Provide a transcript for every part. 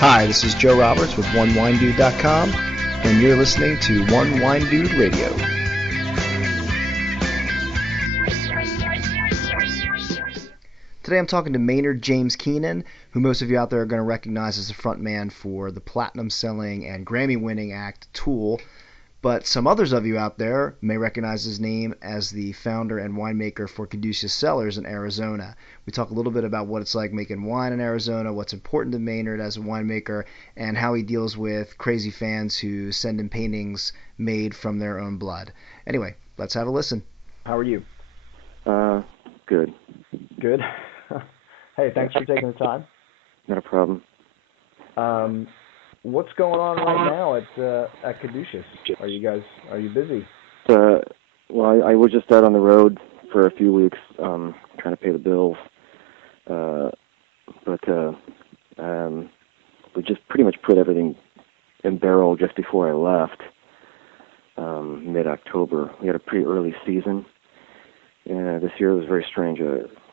Hi, this is Joe Roberts with 1WDRadio.com, and you're listening to 1WDRadio. Today I'm talking to Maynard James Keenan, who most of you out there are going to recognize as the frontman for the platinum-selling and Grammy-winning act Tool, but some others of you out there may recognize his name as the founder and winemaker for Caduceus Cellars in Arizona. We talk a little bit about what it's like making wine in Arizona, what's important to Maynard as a winemaker, and how he deals with crazy fans who send him paintings made from their own blood. Anyway, let's have a listen. How are you? Good. Good? Hey, thanks for taking the time. Not a problem. What's going on right now at Caduceus? Are you busy? Well, I was just out on the road for a few weeks, trying to pay the bills. But we just pretty much put everything in barrel just before I left, mid-October. We had a pretty early season. This year was very strange.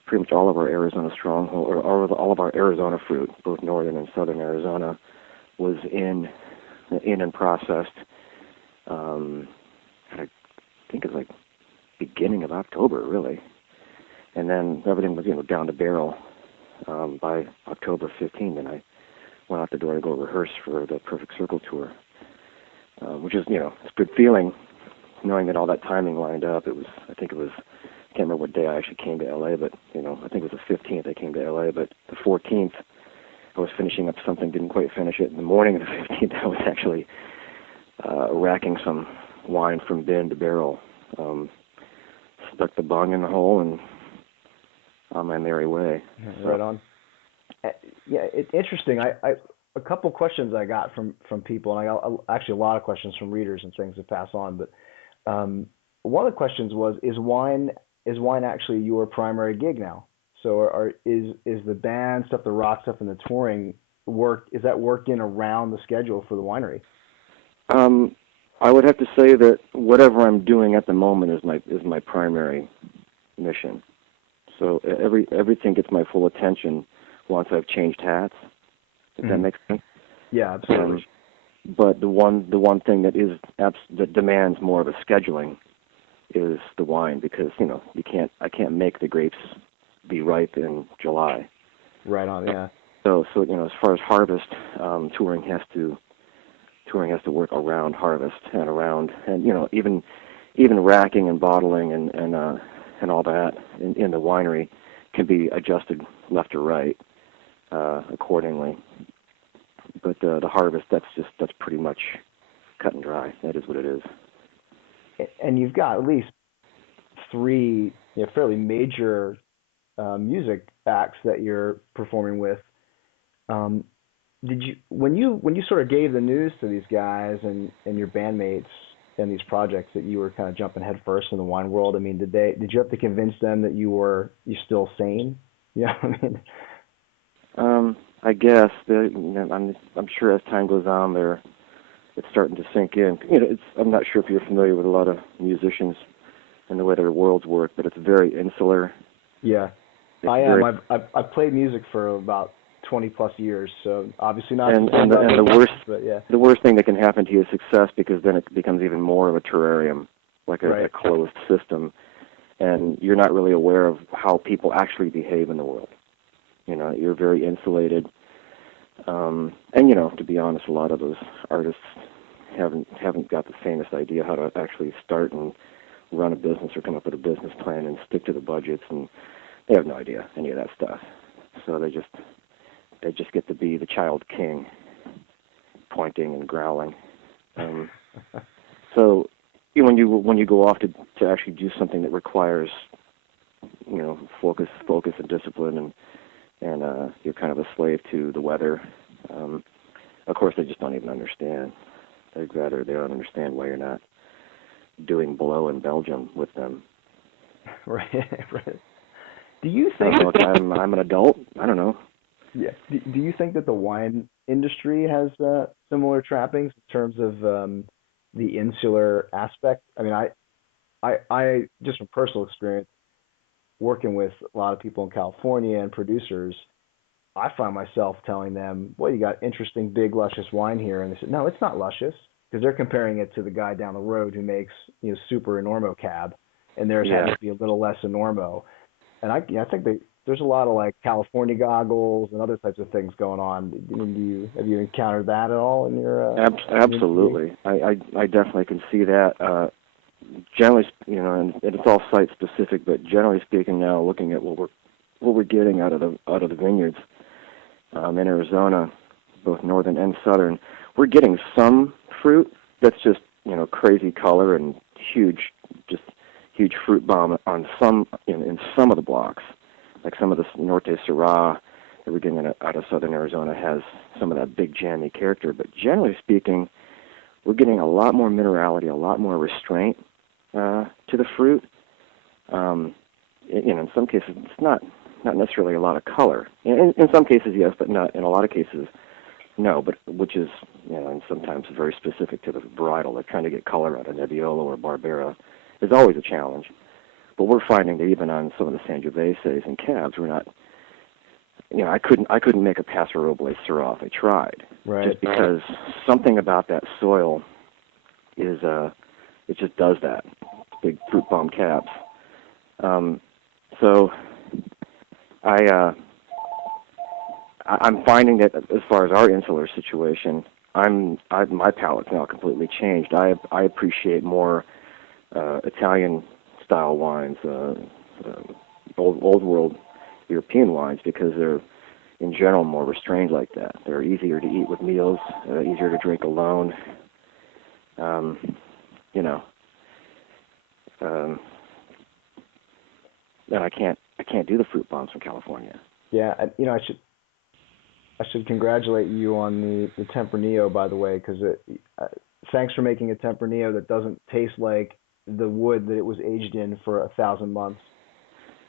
Pretty much all of our Arizona stronghold, or all of our Arizona fruit, both northern and southern Arizona, was in and processed. I think it was like beginning of October, really, and then everything was down to barrel by October 15th, and I went out the door to go rehearse for the Perfect Circle tour, which is it's a good feeling, knowing that all that timing lined up. I can't remember what day I actually came to LA, but I think it was the 15th I came to LA, but the 14th. I was finishing up something, didn't quite finish it. In the morning of the 15th, I was actually racking some wine from bin to barrel. Stuck the bung in the hole and on my merry way. Right on. Yeah, it's interesting. I a couple questions I got from people, and I got actually a lot of questions from readers and things to pass on. But one of the questions was, is wine actually your primary gig now? So is the band stuff, the rock stuff, and the touring is that worked in around the schedule for the winery? I would have to say that whatever I'm doing at the moment is my primary mission. So everything gets my full attention once I've changed hats. Does that make sense? Yeah, absolutely. But the one thing that demands more of a scheduling is the wine, because I can't make the grapes be ripe in July. Right on, yeah. So as far as harvest, touring has to work around harvest and even racking and bottling and all that in the winery can be adjusted left or right accordingly. But the harvest, that's pretty much cut and dry. That is what it is. And you've got at least three fairly major music acts that you're performing with. Did you when you sort of gave the news to these guys and your bandmates and these projects that you were kind of jumping headfirst in the wine world? I mean, did you have to convince them that you're still sane? Yeah, I mean. I guess I'm sure as time goes on, it's starting to sink in. I'm not sure if you're familiar with a lot of musicians and the way their worlds work, but it's very insular. Yeah, I am. I've played music for about 20 plus years, so obviously not. And the worst thing that can happen to you is success, because then it becomes even more of a terrarium, like a closed system, and you're not really aware of how people actually behave in the world. You're very insulated, and to be honest, a lot of those artists haven't got the faintest idea how to actually start and run a business or come up with a business plan and stick to the budgets, and they have no idea any of that stuff. So they just get to be the child king, pointing and growling. So when you go off to actually do something that requires focus and discipline, and you're kind of a slave to the weather, of course they just don't even understand. They don't understand why you're not doing blow in Belgium with them. Right. Do you think I'm an adult? I don't know. Yeah. Do you think that the wine industry has similar trappings in terms of the insular aspect? I mean, I just from personal experience, working with a lot of people in California and producers, I find myself telling them, "Well, you got interesting, big, luscious wine here," and they said, "No, it's not luscious," because they're comparing it to the guy down the road who makes super enormo cab, and theirs Yeah. happens to be a little less enormo. And I think there's a lot of like California goggles and other types of things going on. Have you encountered that at all in your? Absolutely. I definitely can see that. Generally, and it's all site specific, but generally speaking, now looking at what we're getting out of the vineyards in Arizona, both northern and southern, we're getting some fruit that's just crazy color and huge fruit bomb on some in some of the blocks, like some of the Norte Syrah that we're getting out of southern Arizona has some of that big jammy character. But generally speaking, we're getting a lot more minerality, a lot more restraint to the fruit. In some cases, it's not necessarily a lot of color. In some cases, yes, but not in a lot of cases, no. But which is and sometimes very specific to the varietal. Like trying to get color out of Nebbiolo or Barbera is always a challenge. But we're finding that even on some of the Sangioveses and cabs, we're not. I couldn't make a Paso Robles Syrah if I tried, right, just because something about that soil is it just does that. Big fruit bomb cabs. So I'm finding that as far as our insular situation, my palate's now completely changed. I appreciate more Italian style wines, old world European wines, because they're in general more restrained like that. They're easier to eat with meals, easier to drink alone. And I can't do the fruit bombs from California. Yeah, I should congratulate you on the Tempranillo, by the way, because thanks for making a Tempranillo that doesn't taste like the wood that it was aged in for 1,000 months.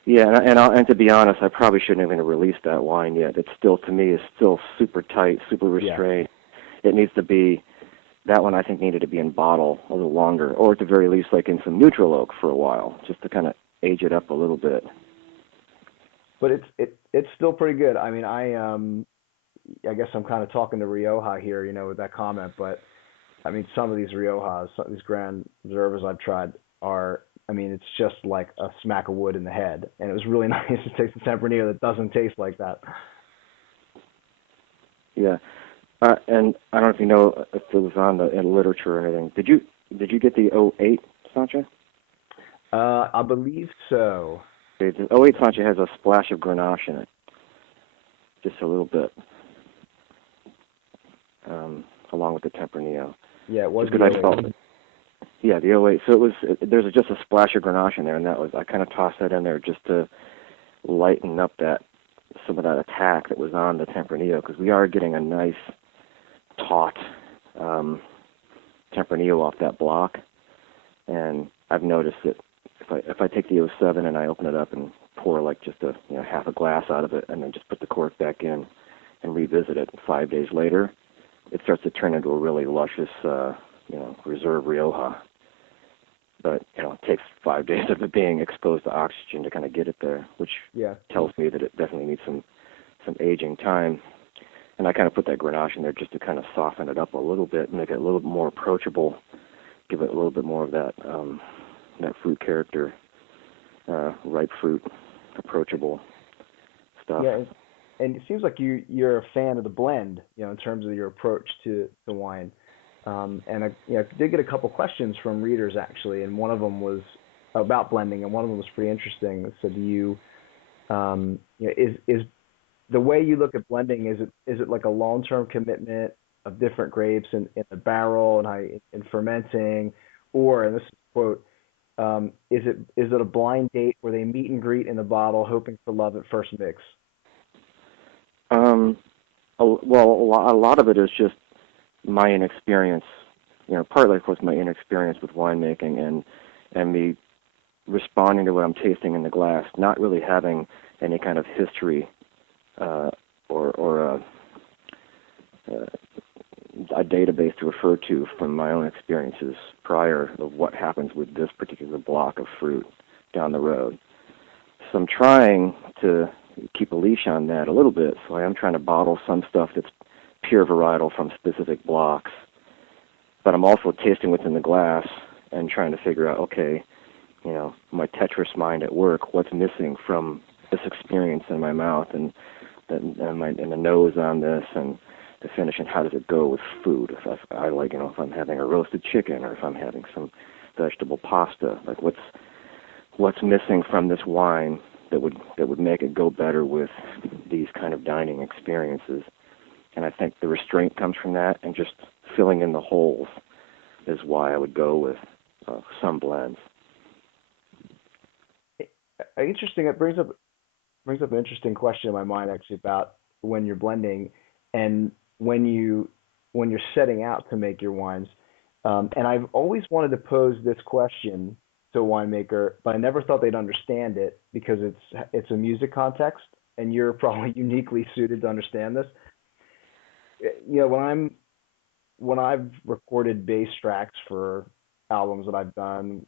Yeah, and to be honest, I probably shouldn't have even released that wine yet. It's still, to me, is still super tight, super restrained. Yeah. It needs to be. That one I think needed to be in bottle a little longer, or at the very least, like in some neutral oak for a while, just to kind of age it up a little bit. But it's still pretty good. I mean, I guess I'm kind of talking to Rioja here, with that comment. But I mean, some of these Riojas, some of these Grand Reservas I've tried are, I mean, it's just like a smack of wood in the head, and it was really nice to taste the Tempranillo that doesn't taste like that. Yeah. And I don't know if you know if it was on the in literature or anything. Did you get the 08 Sancha? I believe so. The 08 Sancha has a splash of Grenache in it, just a little bit, along with the Tempranillo. Yeah, it was the 08. Yeah, the 08. So there's just a splash of Grenache in there, and I kind of tossed that in there just to lighten up some of that attack that was on the Tempranillo, because we are getting a nice taut Tempranillo off that block, and I've noticed that if I take the 07 and I open it up and pour like just half a glass out of it, and then just put the cork back in and revisit it 5 days later, it starts to turn into a really luscious Reserve Rioja. But it takes 5 days of it being exposed to oxygen to kind of get it there, which tells me that it definitely needs some aging time. And I kind of put that Grenache in there just to kind of soften it up a little bit, make it a little more approachable, give it a little bit more of that fruit character, ripe fruit, approachable stuff. Yeah, and it seems like you're a fan of the blend, in terms of your approach to the wine. And I did get a couple questions from readers actually, and one of them was about blending, and one of them was pretty interesting. It said, "Do you, is the way you look at blending, is it like a long-term commitment of different grapes in the barrel and in fermenting, or," and this is a quote, "is it a blind date where they meet and greet in the bottle, hoping for love at first mix?" Well, a lot of it is just my inexperience. Partly, of course, my inexperience with winemaking and me responding to what I'm tasting in the glass, not really having any kind of history or a database to refer to from my own experiences prior of what happens with this particular block of fruit down the road. So I'm trying to keep a leash on that a little bit. So I am trying to bottle some stuff that's pure varietal from specific blocks. But I'm also tasting what's in the glass and trying to figure out, okay, my Tetris mind at work, what's missing from this experience in my mouth and the nose on this and the finish, and how does it go with food? If I like, if I'm having a roasted chicken or if I'm having some vegetable pasta, like what's missing from this wine that would make it go better with these kind of dining experiences. And I think the restraint comes from that, and just filling in the holes is why I would go with some blends. Interesting. It brings up an interesting question in my mind, actually, about when you're blending and when you're setting out to make your wines. And I've always wanted to pose this question to a winemaker, but I never thought they'd understand it because it's a music context, and you're probably uniquely suited to understand this. When I've recorded bass tracks for albums that I've done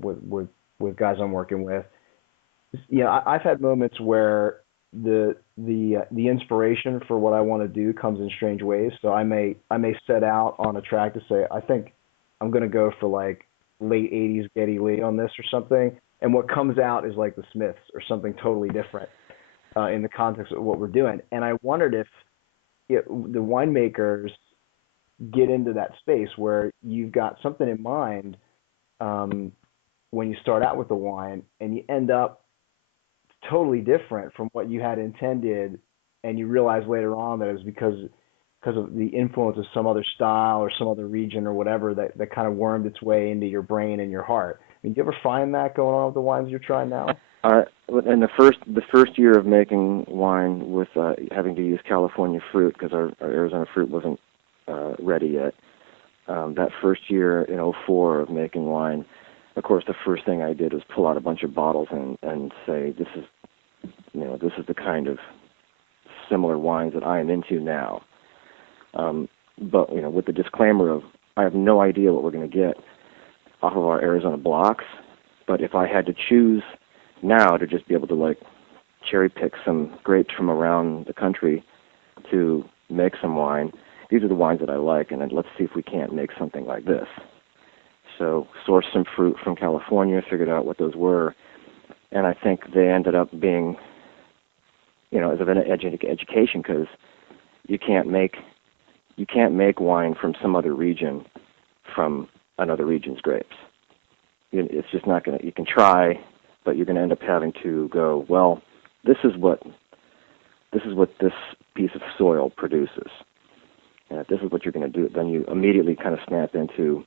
with guys I'm working with, I've had moments where the inspiration for what I want to do comes in strange ways. So I may set out on a track to say, I think I'm going to go for like late 80s Geddy Lee on this or something, and what comes out is like the Smiths or something totally different in the context of what we're doing. And I wondered if the winemakers get into that space where you've got something in mind when you start out with the wine, and you end up totally different from what you had intended, and you realize later on that it was because of the influence of some other style or some other region or whatever that kind of wormed its way into your brain and your heart. I mean, do you ever find that going on with the wines you're trying now? In the first year of making wine with having to use California fruit because our Arizona fruit wasn't ready yet, that first year in '04 of making wine, of course, the first thing I did was pull out a bunch of bottles and say, this is the kind of similar wines that I am into now. But with the disclaimer of I have no idea what we're going to get off of our Arizona blocks. But if I had to choose now to just be able to like cherry pick some grapes from around the country to make some wine, these are the wines that I like, and then let's see if we can't make something like this. So sourced some fruit from California, figured out what those were, and I think they ended up being, as an education, because you can't make wine from some other region from another region's grapes. It's just not going to. You can try, but you're going to end up having to go, well, this is what this piece of soil produces, and if this is what you're going to do, then you immediately kind of snap into,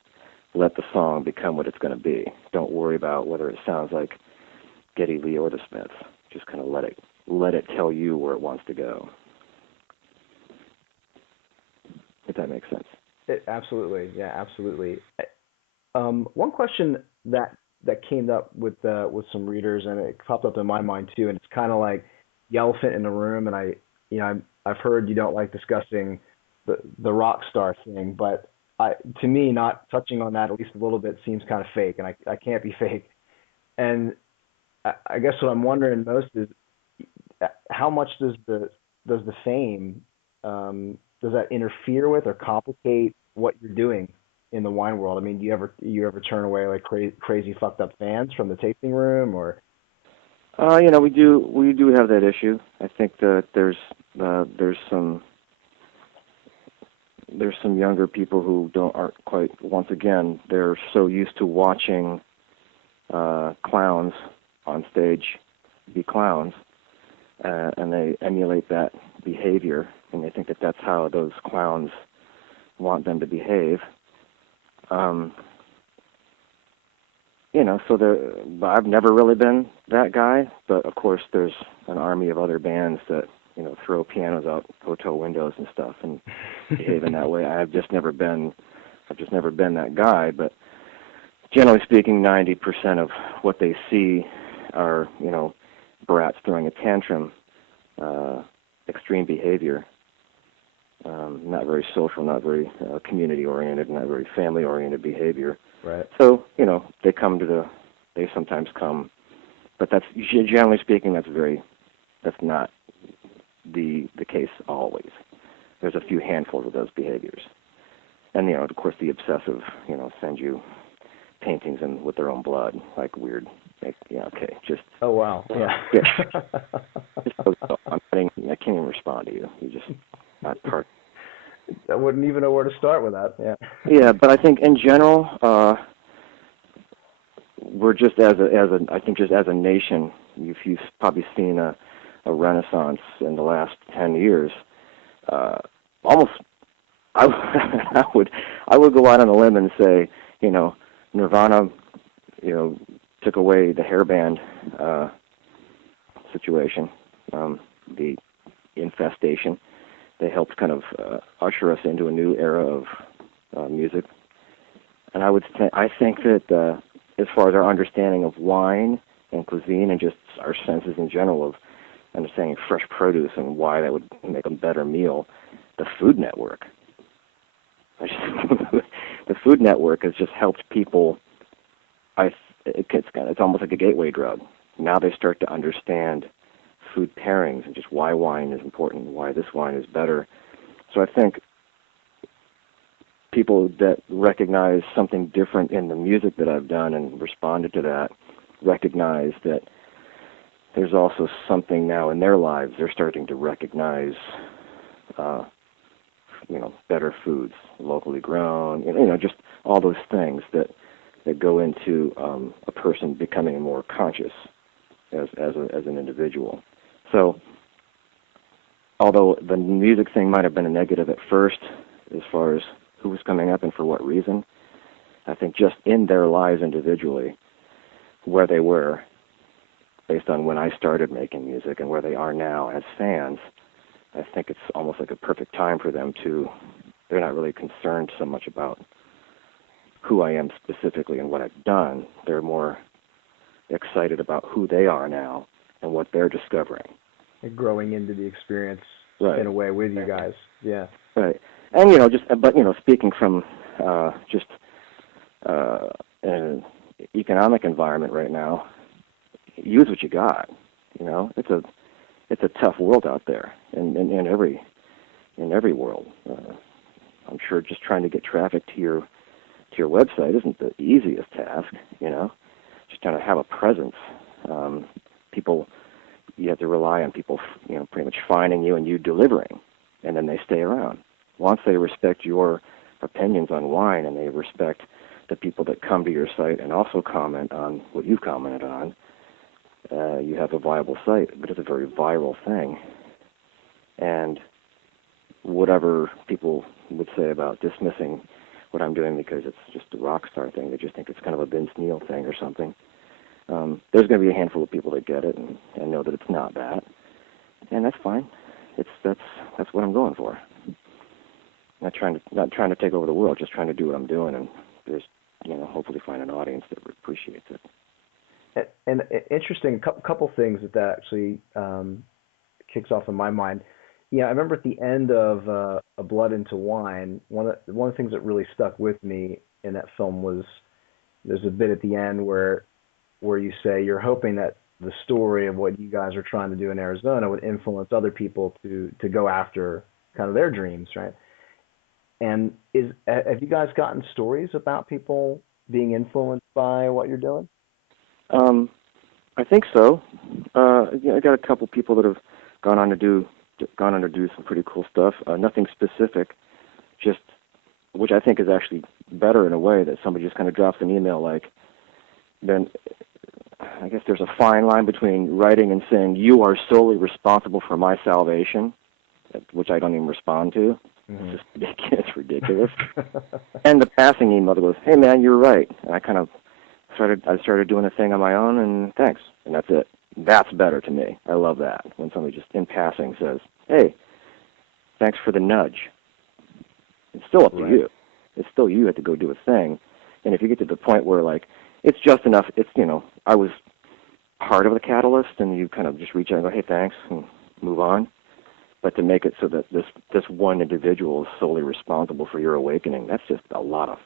let the song become what it's going to be. Don't worry about whether it sounds like Geddy Lee or the Smiths. Just kind of let it tell you where it wants to go. If that makes sense. Absolutely, yeah, absolutely. One question that came up with some readers, and it popped up in my mind too, and it's kind of like the elephant in the room. And I've heard you don't like discussing the rock star thing, but to me, not touching on that at least a little bit seems kind of fake, and I can't be fake. And I guess what I'm wondering most is how much does the fame does that interfere with or complicate what you're doing in the wine world? I mean, do you ever turn away like crazy fucked up fans from the tasting room, or? We do have that issue. I think that there's some younger people who aren't quite. Once again, they're so used to watching clowns on stage be clowns, and they emulate that behavior, and they think that that's how those clowns want them to behave. So I've never really been that guy, but of course there's an army of other bands that throw pianos out hotel windows and stuff and behave in that way. I've just never been that guy. But generally speaking, 90% of what they see are brats throwing a tantrum, extreme behavior, not very social, not very community oriented, not very family oriented behavior. Right. So they sometimes come, but that's generally speaking that's very That's not the case always. There's a few handfuls of those behaviors. And, of course, the obsessive, send you paintings and with their own blood, like weird, okay, just... Oh, wow, yeah. I can't even respond to you. You just not part... I wouldn't even know where to start with that, yeah. Yeah, but I think in general, we're just I think just as a nation, you've probably seen a renaissance in the last 10 years. Almost, I would go out on a limb and say, Nirvana, took away the hairband situation, the infestation. They helped kind of usher us into a new era of music. And I think that as far as our understanding of wine and cuisine and just our senses in general of understanding fresh produce and why that would make a better meal, the Food Network. The Food Network has just helped people. It's almost like a gateway drug. Now they start to understand food pairings and just why wine is important, why this wine is better. So I think people that recognize something different in the music that I've done and responded to that recognize that there's also something now in their lives. They're starting to recognize, better foods, locally grown, just all those things that go into a person becoming more conscious as an individual. So, although the music thing might have been a negative at first, as far as who was coming up and for what reason, I think just in their lives individually, where they were, based on when I started making music and where they are now as fans, I think it's almost like a perfect time for them they're not really concerned so much about who I am specifically and what I've done. They're more excited about who they are now and what they're discovering. And growing into the experience right. in a way with you guys. Yeah. Right. And, but speaking from just an economic environment right now, use what you got. It's a tough world out there in every world. I'm sure just trying to get traffic to your website isn't the easiest task, just trying to have a presence. People, you have to rely on people, pretty much finding you and you delivering, and then they stay around. Once they respect your opinions on wine and they respect the people that come to your site and also comment on what you've commented on, you have a viable site, but it's a very viral thing. And whatever people would say about dismissing what I'm doing because it's just a rock star thing, they just think it's kind of a Vince Neil thing or something. There's going to be a handful of people that get it and know that it's not that, and that's fine. That's what I'm going for. Not trying to take over the world, just trying to do what I'm doing, and there's hopefully find an audience that appreciates it. And interesting couple things that actually kicks off in my mind. Yeah, I remember at the end of A Blood into Wine, one of the things that really stuck with me in that film was there's a bit at the end where you say you're hoping that the story of what you guys are trying to do in Arizona would influence other people to go after kind of their dreams, right? And have you guys gotten stories about people being influenced by what you're doing? I think so. I got a couple people that have gone on to do some pretty cool stuff. Nothing specific, just which I think is actually better in a way that somebody just kind of drops an email like. Then I guess there's a fine line between writing and saying you are solely responsible for my salvation, which I don't even respond to. Mm-hmm. It's ridiculous. And the passing email that goes, "Hey man, you're right," and I kind of started doing a thing on my own, and thanks, and that's it. That's better to me. I love that when somebody just in passing says, "Hey, thanks for the nudge." It's still up to you. It's still you have to go do a thing, and if you get to the point where like it's just enough, it's I was part of the catalyst, and you kind of just reach out and go, "Hey, thanks," and move on. But to make it so that this one individual is solely responsible for your awakening, that's just a lot of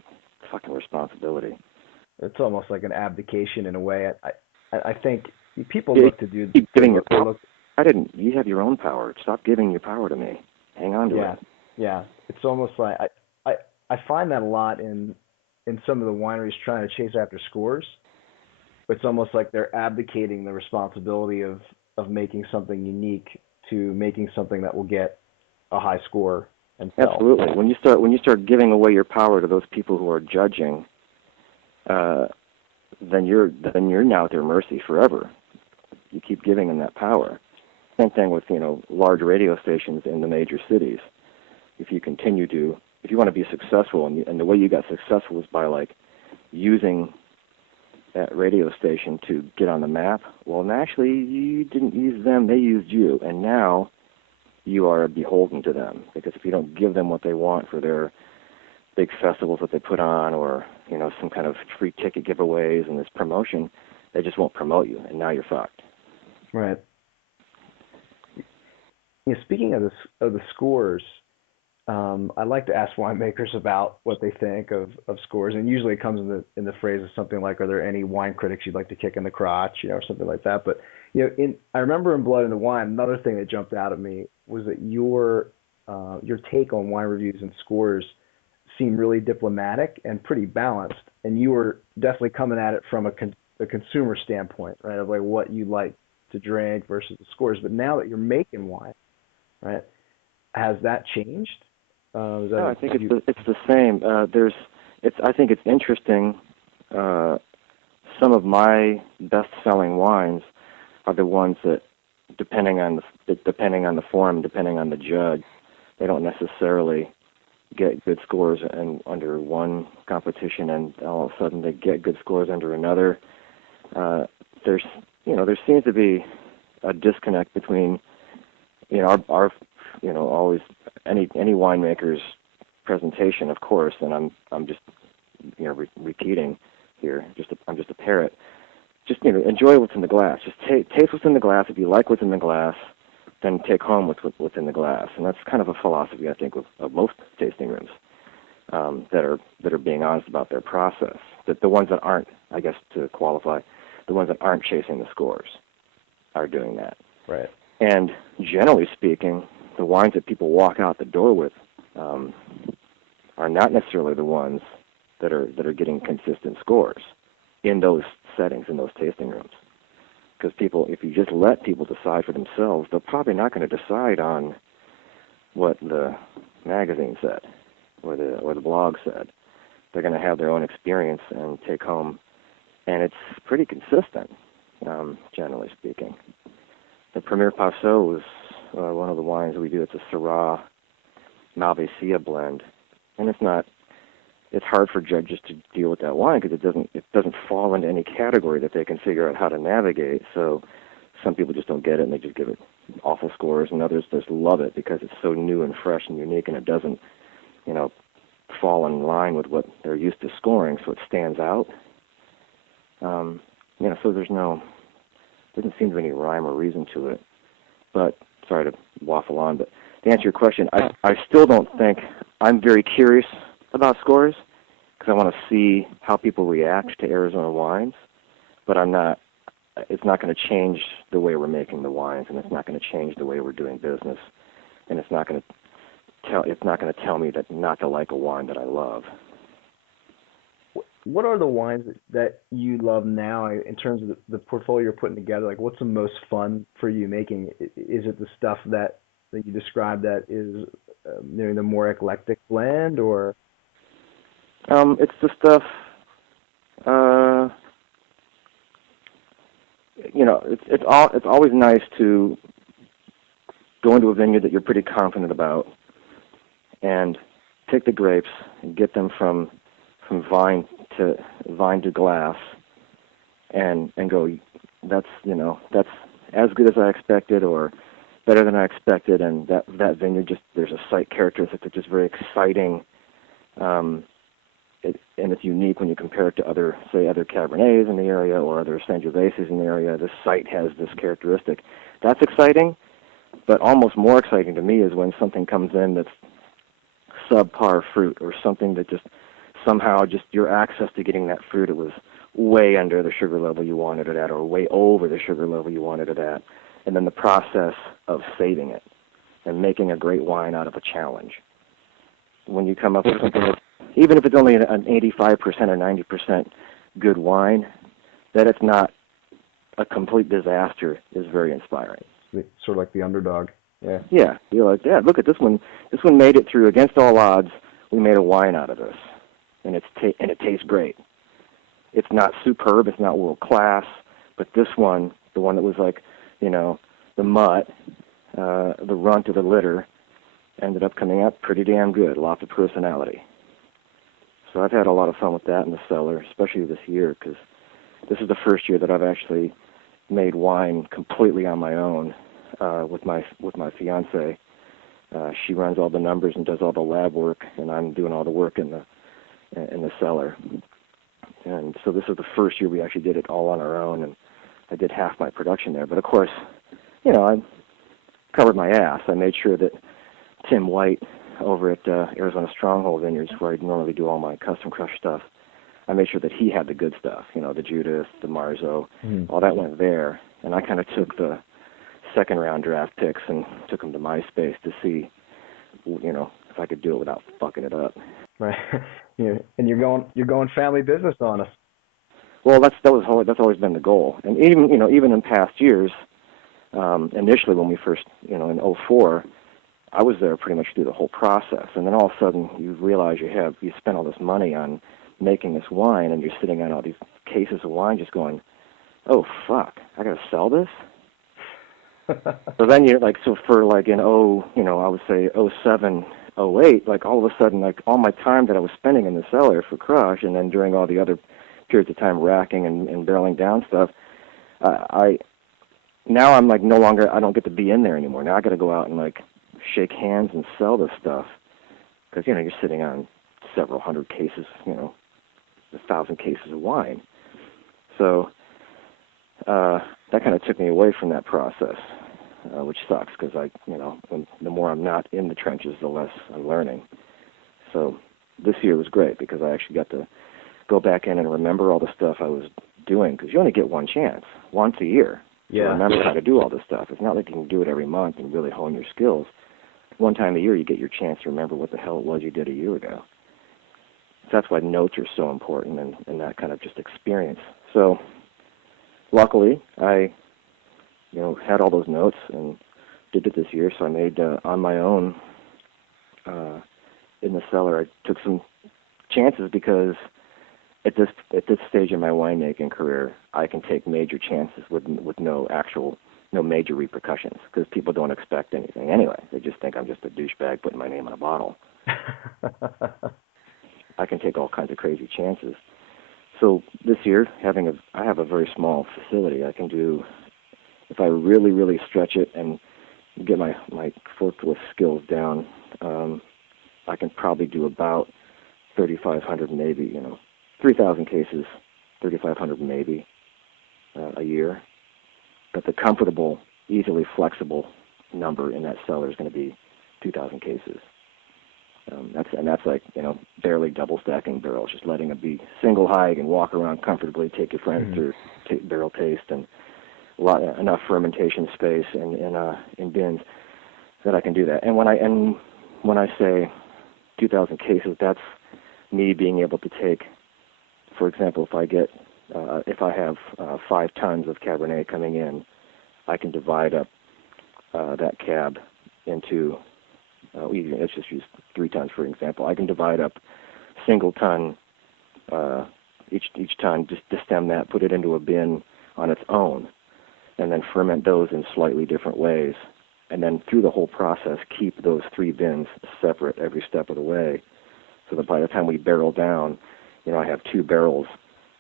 fucking responsibility. It's almost like an abdication in a way. I think people look to do. You have your own power. Stop giving your power to me. Hang on to it. Yeah. It's almost like I find that a lot in some of the wineries trying to chase after scores. It's almost like they're abdicating the responsibility of making something unique to making something that will get a high score and sell. Absolutely. When you start giving away your power to those people who are judging, then you're now at their mercy forever. You keep giving them that power. Same thing with large radio stations in the major cities. If you want to be successful, and the way you got successful was by using that radio station to get on the map. Well, actually, you didn't use them; they used you, and now you are beholden to them, because if you don't give them what they want for their big festivals that they put on, or some kind of free ticket giveaways and this promotion, they just won't promote you, and now you're fucked. Right. Speaking of the scores, I like to ask winemakers about what they think of scores, and usually it comes in the phrase of something like, "Are there any wine critics you'd like to kick in the crotch?" or something like that. But I remember in Blood and the Wine, another thing that jumped out at me was that your take on wine reviews and scores seemed really diplomatic and pretty balanced, and you were definitely coming at it from a consumer standpoint, right, of like what you like to drink versus the scores. But now that you're making wine, right, has that changed? No, I think it's the same. I think it's interesting. Some of my best-selling wines are the ones that, depending on the form, depending on the judge, they don't necessarily get good scores under one competition, and all of a sudden they get good scores under another. There seems to be a disconnect between our always any winemaker's presentation, of course, and I'm just repeating here. I'm just a parrot. Just enjoy what's in the glass. Just taste what's in the glass. If you like what's in the glass, then take home what's in the glass. And that's kind of a philosophy, I think, of most tasting rooms that are being honest about their process. That the ones that aren't, I guess, to qualify, the ones that aren't chasing the scores are doing that. Right. And generally speaking, the wines that people walk out the door with are not necessarily the ones that are getting consistent scores in those settings, in those tasting rooms. Because if you just let people decide for themselves, they're probably not going to decide on what the magazine said or the blog said. They're going to have their own experience and take home, and it's pretty consistent, generally speaking. The Premier Passot is one of the wines we do. It's a Syrah Malvasia blend, and it's hard for judges to deal with that wine because it doesn't fall into any category that they can figure out how to navigate. So some people just don't get it and they just give it awful scores, and others just love it because it's so new and fresh and unique, and it doesn't fall in line with what they're used to scoring, so it stands out. So doesn't seem to be any rhyme or reason to it. But sorry to waffle on, but to answer your question, I still don't think, I'm very curious about scores because I want to see how people react to Arizona wines, but it's not going to change the way we're making the wines, and it's not going to change the way we're doing business, and it's not going to tell me that not to like a wine that I love. What are the wines that you love now in terms of the portfolio you're putting together? Like, what's the most fun for you making? Is it the stuff that you described that is the more eclectic blend, or? It's the stuff. It's always nice to go into a vineyard that you're pretty confident about and take the grapes and get them from vine to glass and go, that's as good as I expected or better than I expected, and that vineyard there's a site characteristic that's just very exciting, and it's unique when you compare it to other Cabernets in the area or other Sangioveses in the area. This site has this characteristic. That's exciting, but almost more exciting to me is when something comes in that's subpar fruit, or something that just somehow just your access to getting that fruit, it was way under the sugar level you wanted it at, or way over the sugar level you wanted it at. and then the process of saving it and making a great wine out of a challenge. When you come up with something that, even if it's only an 85% or 90% good wine, that it's not a complete disaster is very inspiring. Sort of like the underdog. Yeah. Yeah. You're like, yeah, look at this one. This one made it through against all odds. We made a wine out of this, and it tastes great. It's not superb. It's not world class, but this one, the one that was like, the mutt, the runt of the litter, ended up coming out pretty damn good. Lots of personality. So I've had a lot of fun with that in the cellar, especially this year, because this is the first year that I've actually made wine completely on my own with my fiance. She runs all the numbers and does all the lab work, and I'm doing all the work in the cellar. And so this is the first year we actually did it all on our own, and I did half my production there. But of course, I covered my ass. I made sure that Tim White over at Arizona Stronghold Vineyards, where I normally do all my custom crush stuff, I made sure that he had the good stuff, the Judith, the Marzo, all that went there. And I kind of took the second round draft picks and took them to MySpace to see, if I could do it without fucking it up. Right. And you're going family business on us. Well, that's always been the goal. And even in past years, initially when we first, in 2004, I was there pretty much through the whole process. And then all of a sudden you realize you spent all this money on making this wine, and you're sitting on all these cases of wine just going, oh, fuck, I got to sell this? So then you're like, for like in, I would say 07, 08, like all of a sudden, like all my time that I was spending in the cellar for crush, and then during all the other periods of time racking and barreling down stuff, now I'm like no longer, I don't get to be in there anymore. Now I got to go out and like shake hands and sell this stuff, because you're sitting on several hundred cases, 1,000 cases of wine. So that kind of took me away from that process, which sucks, because the more I'm not in the trenches, the less I'm learning. So this year was great because I actually got to go back in and remember all the stuff I was doing, because you only get one chance, once a year, to remember how to do all this stuff. It's not like you can do it every month and really hone your skills. One time a year you get your chance to remember what the hell it was you did a year ago. So that's why notes are so important, and that kind of just experience. So luckily I had all those notes and did it this year, so I made on my own in the cellar. I took some chances because at this stage in my winemaking career, I can take major chances with no major repercussions, because people don't expect anything anyway. They just think I'm just a douchebag putting my name on a bottle. I can take all kinds of crazy chances. So this year, I have a very small facility. I can do, if I really, really stretch it and get my forklift skills down, I can probably do about 3,500 maybe, 3,000 cases, 3,500 maybe a year. But the comfortable, easily flexible number in that cellar is going to be 2,000 cases. That's like, barely double stacking barrels, just letting it be single high. You can walk around comfortably, take your friends through barrel taste, and enough fermentation space in bins that I can do that. And when I say 2,000 cases, that's me being able to take, for example, if I have 5 tons of Cabernet coming in, I can divide up that cab into, let's just use 3 tons for example. I can divide up single ton, each ton, just destem that, put it into a bin on its own, and then ferment those in slightly different ways. And then through the whole process, keep those 3 bins separate every step of the way, so that by the time we barrel down, I have 2 barrels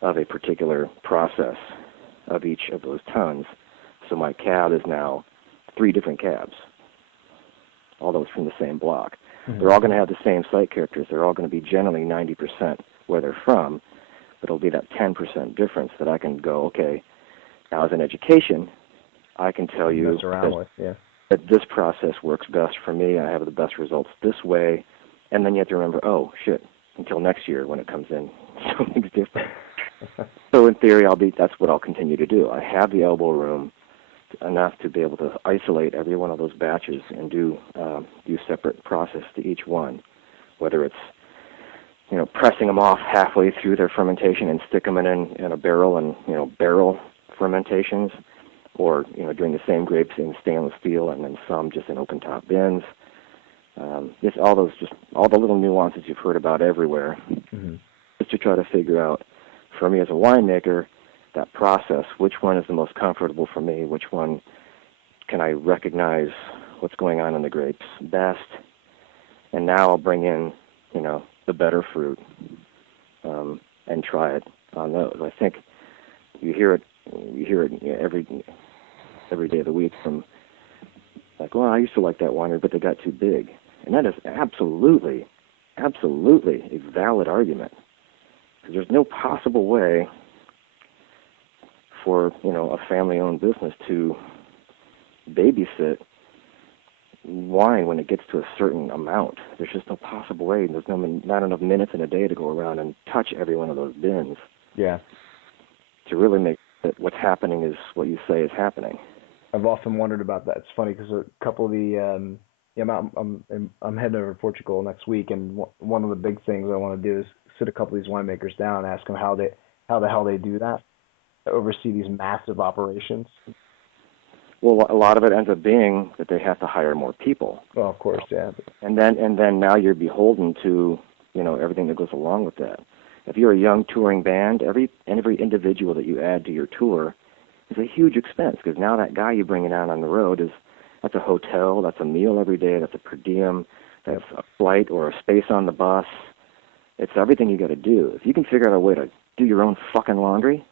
of a particular process of each of those tons. So my cab is now 3 different cabs, all those from the same block. They're all going to have the same site characters. They're all going to be generally 90% where they're from, but it'll be that 10% difference that I can go, okay, now as an education, I can tell you that this process works best for me. I have the best results this way. And then you have to remember, oh, shit, until next year when it comes in, something's different. So in theory, that's what I'll continue to do. I have the elbow room enough to be able to isolate every one of those batches and do separate process to each one, whether it's pressing them off halfway through their fermentation and stick them in a barrel and barrel fermentations, or doing the same grapes in stainless steel and then some just in open top bins. Just all the little nuances you've heard about everywhere, just to try to figure out, for me as a winemaker, that process, which one is the most comfortable for me, which one can I recognize what's going on in the grapes best, and now I'll bring in, the better fruit, and try it on those. I think you hear it every day of the week from, like, well, I used to like that winery, but they got too big. And that is absolutely a valid argument. Because there's no possible way for, a family-owned business to babysit wine when it gets to a certain amount. There's just no possible way. There's not enough minutes in a day to go around and touch every one of those bins. Yeah. To really make that what's happening is what you say is happening. I've often wondered about that. It's funny because a couple of the I'm heading over to Portugal next week, and one of the big things I want to do is sit a couple of these winemakers down and ask them how the hell they do that, to oversee these massive operations. Well, a lot of it ends up being that they have to hire more people. Well, of course, yeah. And then now you're beholden to, everything that goes along with that. If you're a young touring band, every individual that you add to your tour is a huge expense, because now that guy you bring out on the road that's a hotel, that's a meal every day, that's a per diem, that's a flight or a space on the bus. It's everything you got to do. If you can figure out a way to do your own fucking laundry,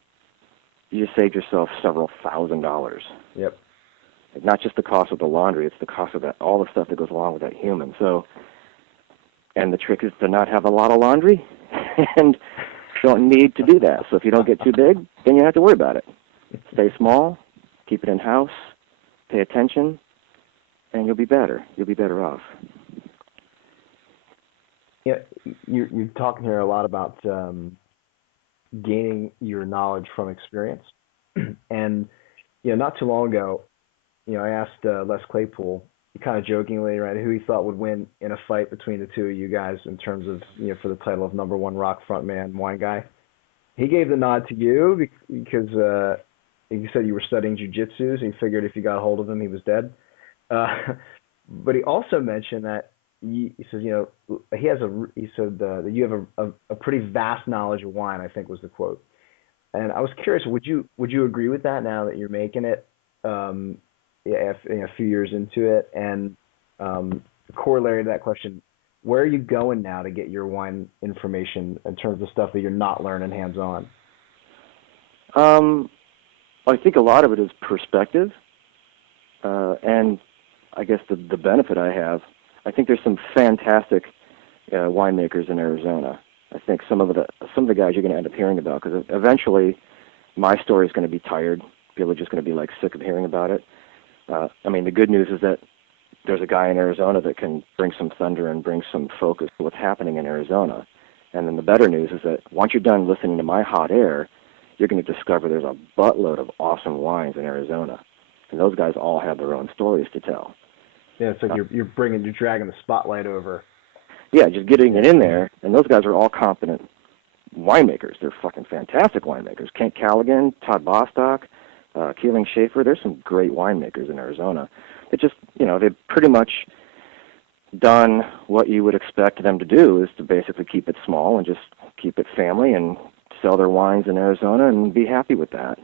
you just saved yourself several $1,000s. Yep. It's not just the cost of the laundry, it's the cost of all the stuff that goes along with that human. So, and the trick is to not have a lot of laundry and don't need to do that. So if you don't get too big, then you don't have to worry about it. Stay small, keep it in-house, pay attention, and you'll be better. You'll be better off. Yeah, you're talking here a lot about gaining your knowledge from experience. And, not too long ago, I asked Les Claypool, kind of jokingly, right, who he thought would win in a fight between the two of you guys in terms of, for the title of number one rock frontman wine guy. He gave the nod to you because he said you were studying jiu-jitsu, so he figured if you got a hold of him, he was dead. But he also mentioned that he says, he said that you have a pretty vast knowledge of wine, I think was the quote. And I was curious, would you agree with that now that you're making it? A few years into it, and corollary to that question, where are you going now to get your wine information in terms of stuff that you're not learning hands-on? I think a lot of it is perspective, and I guess the benefit I have, I think there's some fantastic winemakers in Arizona. I think some of the guys you're going to end up hearing about, because eventually my story is going to be tired. People are just going to be sick of hearing about it. The good news is that there's a guy in Arizona that can bring some thunder and bring some focus to what's happening in Arizona. And then the better news is that once you're done listening to my hot air, you're going to discover there's a buttload of awesome wines in Arizona. And those guys all have their own stories to tell. Yeah, so you're dragging the spotlight over. Yeah, just getting it in there. And those guys are all competent winemakers. They're fucking fantastic winemakers. Kent Callaghan, Todd Bostock, Keeling Schaefer, there's some great winemakers in Arizona. It just, they've pretty much done what you would expect them to do, is to basically keep it small and just keep it family and sell their wines in Arizona and be happy with that.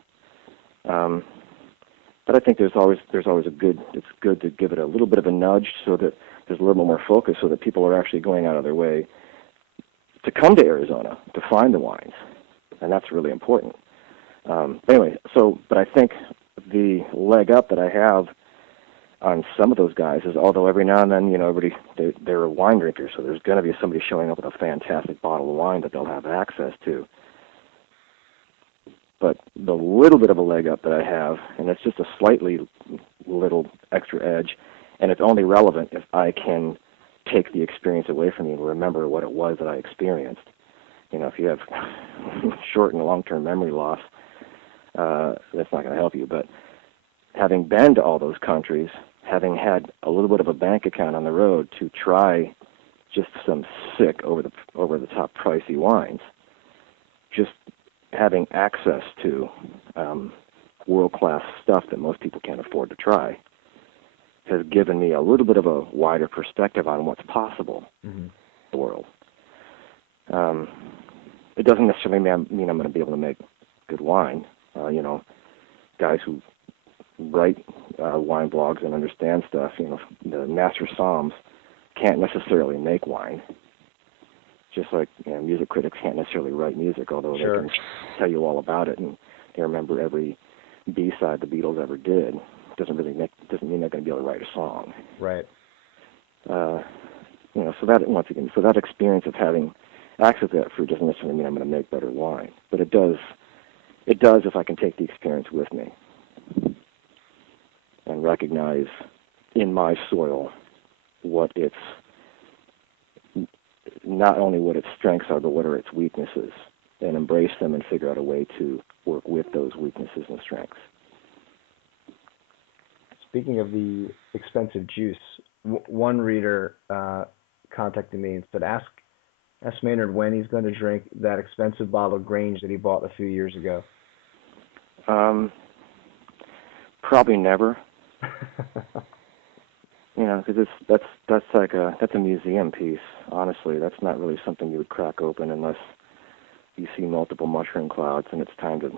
But I think there's always it's good to give it a little bit of a nudge so that there's a little more focus, so that people are actually going out of their way to come to Arizona to find the wines, and that's really important. But I think the leg up that I have on some of those guys is, although every now and then, they're a wine drinker, so there's going to be somebody showing up with a fantastic bottle of wine that they'll have access to. But the little bit of a leg up that I have, and it's just a slightly little extra edge, and it's only relevant if I can take the experience away from you and remember what it was that I experienced. If you have short and long-term memory loss, that's not going to help you. But having been to all those countries, having had a little bit of a bank account on the road to try just some sick over the top pricey wines, just having access to world-class stuff that most people can't afford to try has given me a little bit of a wider perspective on what's possible in the world. It doesn't necessarily mean I'm going to be able to make good wine. Guys who write wine blogs and understand stuff, the master somms can't necessarily make wine. Just like music critics can't necessarily write music, although Sure. they can tell you all about it and they remember every B-side the Beatles ever did. Doesn't mean they're going to be able to write a song. Right. So that experience of having access to that fruit doesn't necessarily mean I'm going to make better wine, but it does if I can take the experience with me and recognize in my soil not only what its strengths are, but what are its weaknesses, and embrace them and figure out a way to work with those weaknesses and strengths. Speaking of the expensive juice, one reader contacted me and said, ask Maynard when he's going to drink that expensive bottle of Grange that he bought a few years ago. Probably never. Because that's a museum piece. Honestly, that's not really something you would crack open unless you see multiple mushroom clouds, and it's time to.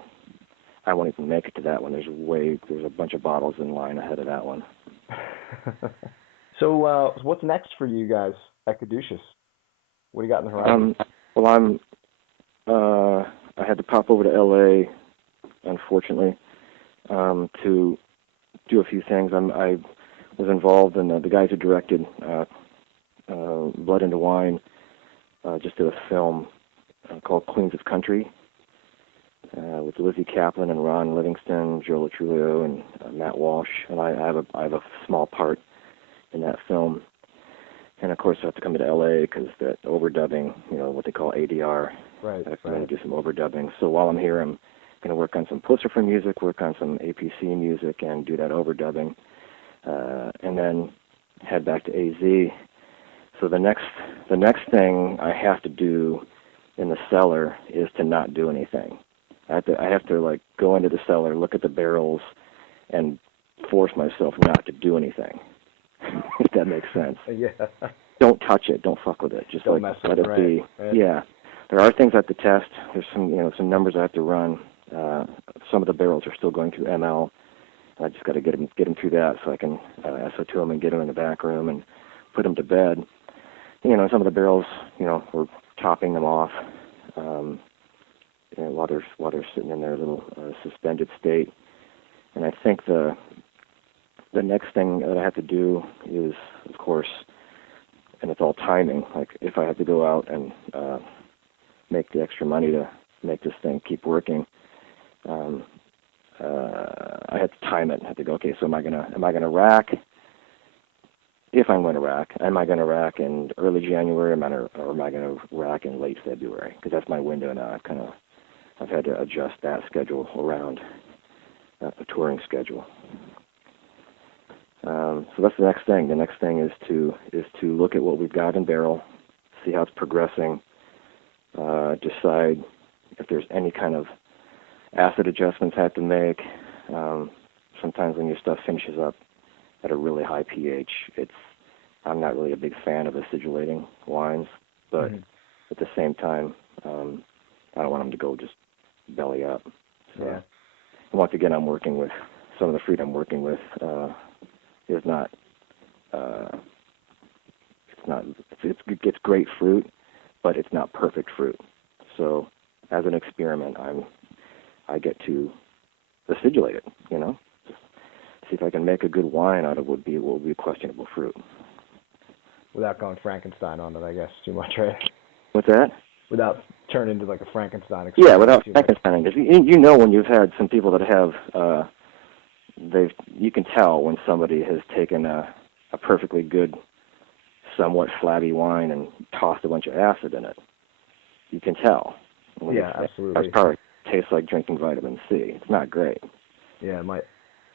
I won't even make it to that one. There's a bunch of bottles in line ahead of that one. So, what's next for you guys at Caduceus? What do you got in the horizon? I had to pop over to L.A., unfortunately, to do a few things. I was involved in the guys who directed Blood into Wine. Just did a film called Queens of Country with Lizzie Kaplan and Ron Livingston, Joe Latrulio, and Matt Walsh. And I have a small part in that film. And of course, I have to come to L.A. because that overdubbing, what they call ADR. Right. I have to do some overdubbing. So while I'm here, I'm going to work on some Pussifer music, work on some APC music, and do that overdubbing. And then head back to AZ. So the next thing I have to do in the cellar is to not do anything. I have to go into the cellar, look at the barrels, and force myself not to do anything. If that makes sense. Yeah. Don't touch it. Don't fuck with it. Just Don't let it it right, be. Right. Yeah. There are things I have to test. There's some numbers I have to run. Some of the barrels are still going through ML. I just got to get them through that so I can SO2 them and get them in the back room and put them to bed. Some of the barrels, we're topping them off while they're sitting in their little suspended state. And I think the next thing that I have to do is, of course, and it's all timing. Like if I have to go out and make the extra money to make this thing keep working, I had to time it. I had to go, okay, so am I gonna rack? If I'm going to rack, am I going to rack in early January, or am I going to rack in late February? Because that's my window now. I've had to adjust that schedule around a touring schedule. So that's the next thing. The next thing is to look at what we've got in barrel, see how it's progressing, decide if there's any kind of acid adjustments I have to make. Sometimes when your stuff finishes up at a really high pH, I'm not really a big fan of acidulating wines, but at the same time, I don't want them to go just belly up. So, yeah. Once again, I'm working with some of the fruit I'm working with is not. It's great fruit, but it's not perfect fruit. So, as an experiment, I get to acidulate it. See if I can make a good wine out of what will be questionable fruit. Without going Frankenstein on it, I guess, too much, right? What's that? Without turning into like a Frankenstein experience. Yeah, without Frankenstein. Because when you've had some people that have, you can tell when somebody has taken a perfectly good, somewhat flabby wine and tossed a bunch of acid in it. You can tell. Yeah, absolutely. It probably tastes like drinking vitamin C. It's not great. Yeah,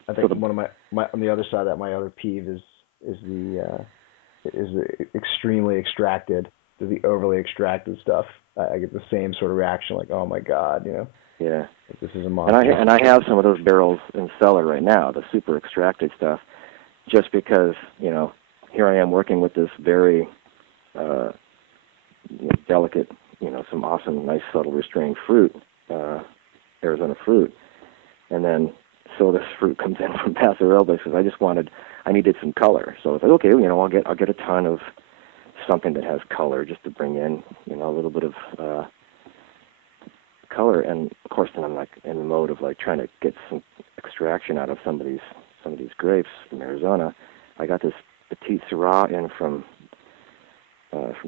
I think one of my on the other side of that, my other peeve is the extremely extracted, the overly extracted stuff. I get the same sort of reaction, like, oh my god, Yeah. like this is a monster. And I have some of those barrels in cellar right now, the super extracted stuff, just because here I am working with this very delicate, some awesome, nice, subtle, restrained fruit, Arizona fruit, and then so this fruit comes in from Paso Robles because I needed some color. So I was like, okay, I'll get a ton of something that has color just to bring in, a little bit of color. And of course, then I'm like in the mode of like trying to get some extraction out of some of these grapes from Arizona. I got this Petite Syrah in from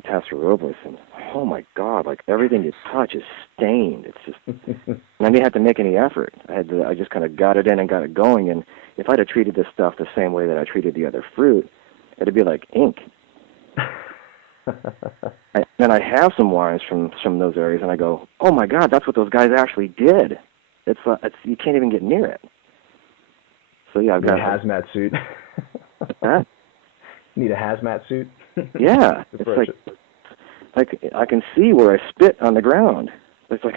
Paso Robles, and oh my God, like everything you touch is stained. It's just, and I didn't have to make any effort. I just kind of got it in and got it going. And if I'd have treated this stuff the same way that I treated the other fruit, it'd be like ink. Then I have some wines from those areas, and I go, oh my God, that's what those guys actually did. It's you can't even get near it. So yeah, I've got a hazmat suit. Huh? Need a hazmat suit. Yeah, it's like I can see where I spit on the ground. It's like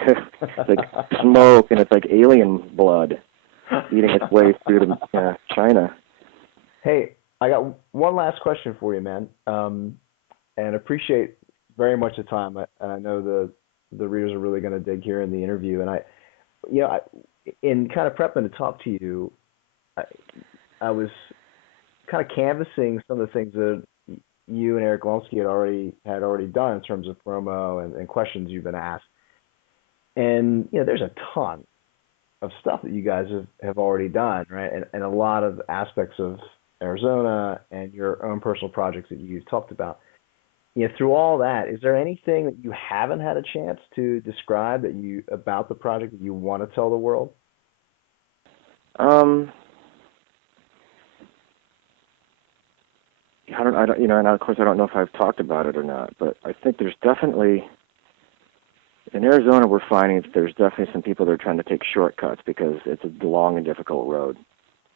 smoke, and it's like alien blood eating its way through to China. Hey, I got one last question for you, man. And appreciate very much the time. And I know the readers are really going to dig here in the interview. And in kind of prepping to talk to you, I was kind of canvassing some of the things that you and Eric Lomsky had already done in terms of promo and questions you've been asked. And there's a ton of stuff that you guys have already done, right? And a lot of aspects of Arizona and your own personal projects that you've talked about. Through all that, is there anything that you haven't had a chance to describe about the project that you want to tell the world? I don't, and of course I don't know if I've talked about it or not, but I think there's definitely, in Arizona we're finding that there's definitely some people that are trying to take shortcuts because it's a long and difficult road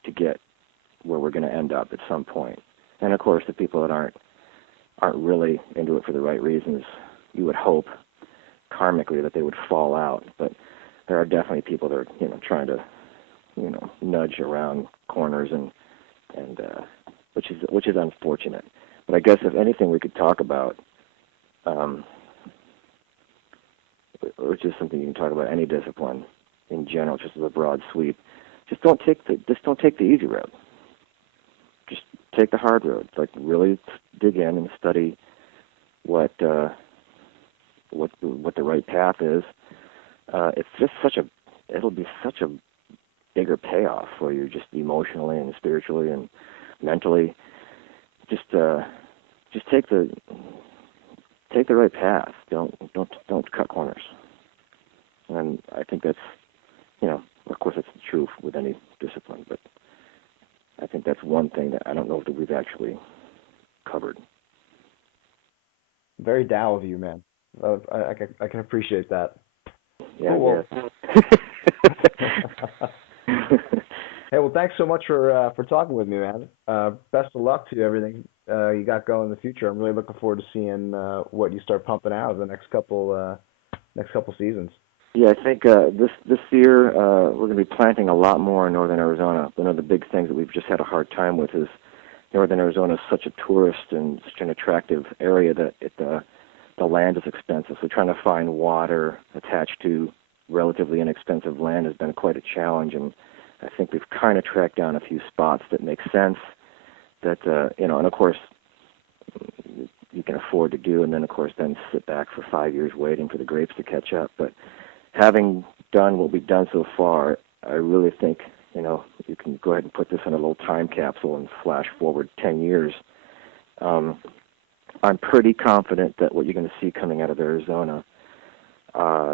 to get where we're going to end up at some point. And of course the people that aren't really into it for the right reasons, you would hope karmically that they would fall out. But there are definitely people that are, trying to, nudge around corners and which is unfortunate. But I guess if anything we could talk about, which is something you can talk about any discipline in general, just as a broad sweep, just don't take the easy road. Just take the hard road. Like really dig in and study what the right path is. It's just it'll be such a bigger payoff for you, just emotionally and spiritually and mentally. Just take the right path. Don't cut corners. And I think that's, of course that's true with any discipline, but I think that's one thing that I don't know that we've actually covered. Very Tao of you, man. I can appreciate that. Yeah. Cool. Hey, well, thanks so much for talking with me, man. Best of luck to everything you got going in the future. I'm really looking forward to seeing what you start pumping out the next couple seasons. Yeah, I think this year we're going to be planting a lot more in northern Arizona. One of the big things that we've just had a hard time with is northern Arizona is such a tourist and such an attractive area that the land is expensive. So trying to find water attached to relatively inexpensive land has been quite a challenge, and I think we've kind of tracked down a few spots that make sense that, and of course you can afford to do, and then of course then sit back for 5 years waiting for the grapes to catch up. But having done what we've done so far, I really think, you can go ahead and put this in a little time capsule and flash forward 10 years. I'm pretty confident that what you're going to see coming out of Arizona,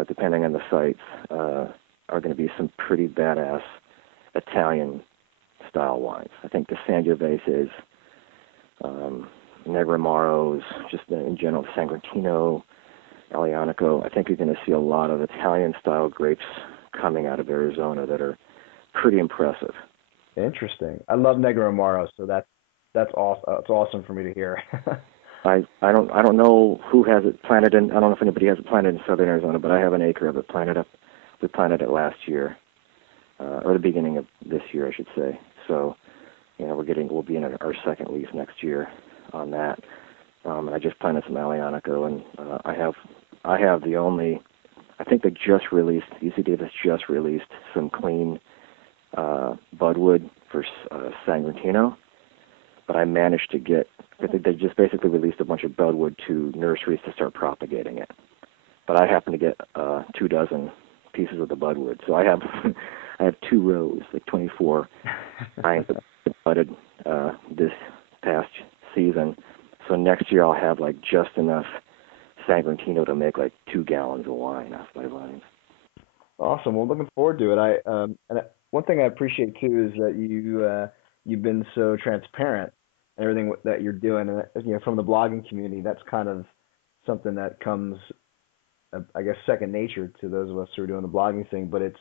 depending on the sites, are going to be some pretty badass Italian-style wines. I think the Sangioveses, Negramaros, just in general, Sangrantino, Aglianico, I think you're going to see a lot of Italian-style grapes coming out of Arizona that are pretty impressive. Interesting. I love Negro Amaro, so that's awesome. It's awesome for me to hear. I don't know who has it planted in. I don't know if anybody has it planted in southern Arizona, but I have an acre of it planted up. We planted it last year, or the beginning of this year, I should say. So, we'll be in our second leaf next year on that. And I just planted some Alianico, and I have the only. I think they just released. UC Davis just released some clean budwood for Sangrantino, but I managed to get. They just basically released a bunch of budwood to nurseries to start propagating it. But I happen to get 24 pieces of the budwood, so I have I have 2 rows, like 24 kinds that budded this past season. So next year I'll have like just enough Sangrantino to make like 2 gallons of wine off my vines. Awesome. Well, looking forward to it. One thing I appreciate too is that you've been so transparent in everything that you're doing, and from the blogging community, that's kind of something that comes, I guess, second nature to those of us who are doing the blogging thing. But it's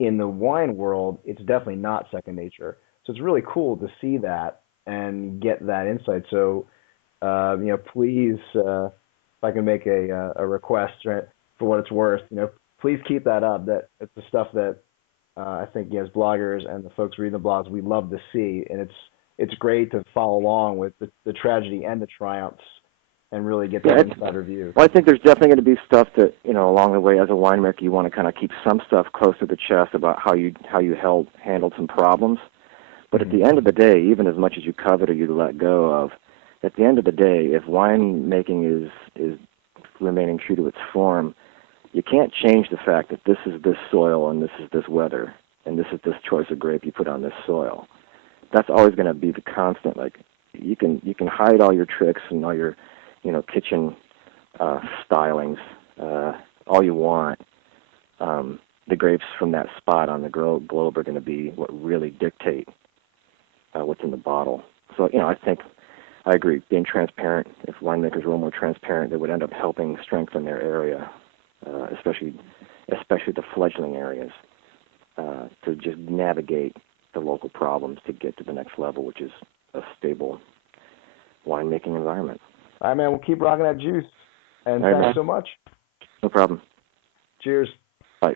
in the wine world, it's definitely not second nature. So it's really cool to see that and get that insight. So, please, if I can make a request, right, for what it's worth, please keep that up. That it's the stuff that I think as bloggers and the folks reading the blogs, we love to see, and it's great to follow along with the tragedy and the triumphs, and really get that insider view. Well, I think there's definitely going to be stuff that along the way as a winemaker you want to kind of keep some stuff close to the chest about how you handled some problems. But at the end of the day, even as much as you covet or you let go of, at the end of the day, if winemaking is remaining true to its form, you can't change the fact that this is this soil and this is this weather and this is this choice of grape you put on this soil. That's always going to be the constant. Like you can hide all your tricks and all your kitchen stylings all you want. The grapes from that spot on the globe are going to be what really dictate what's in the bottle. So I think I agree. Being transparent, if winemakers were more transparent, they would end up helping strengthen their area, especially the fledgling areas, to just navigate the local problems to get to the next level, which is a stable winemaking environment. All right, man. We'll keep rocking that juice. And All right, thanks so much. No problem. Cheers. Bye.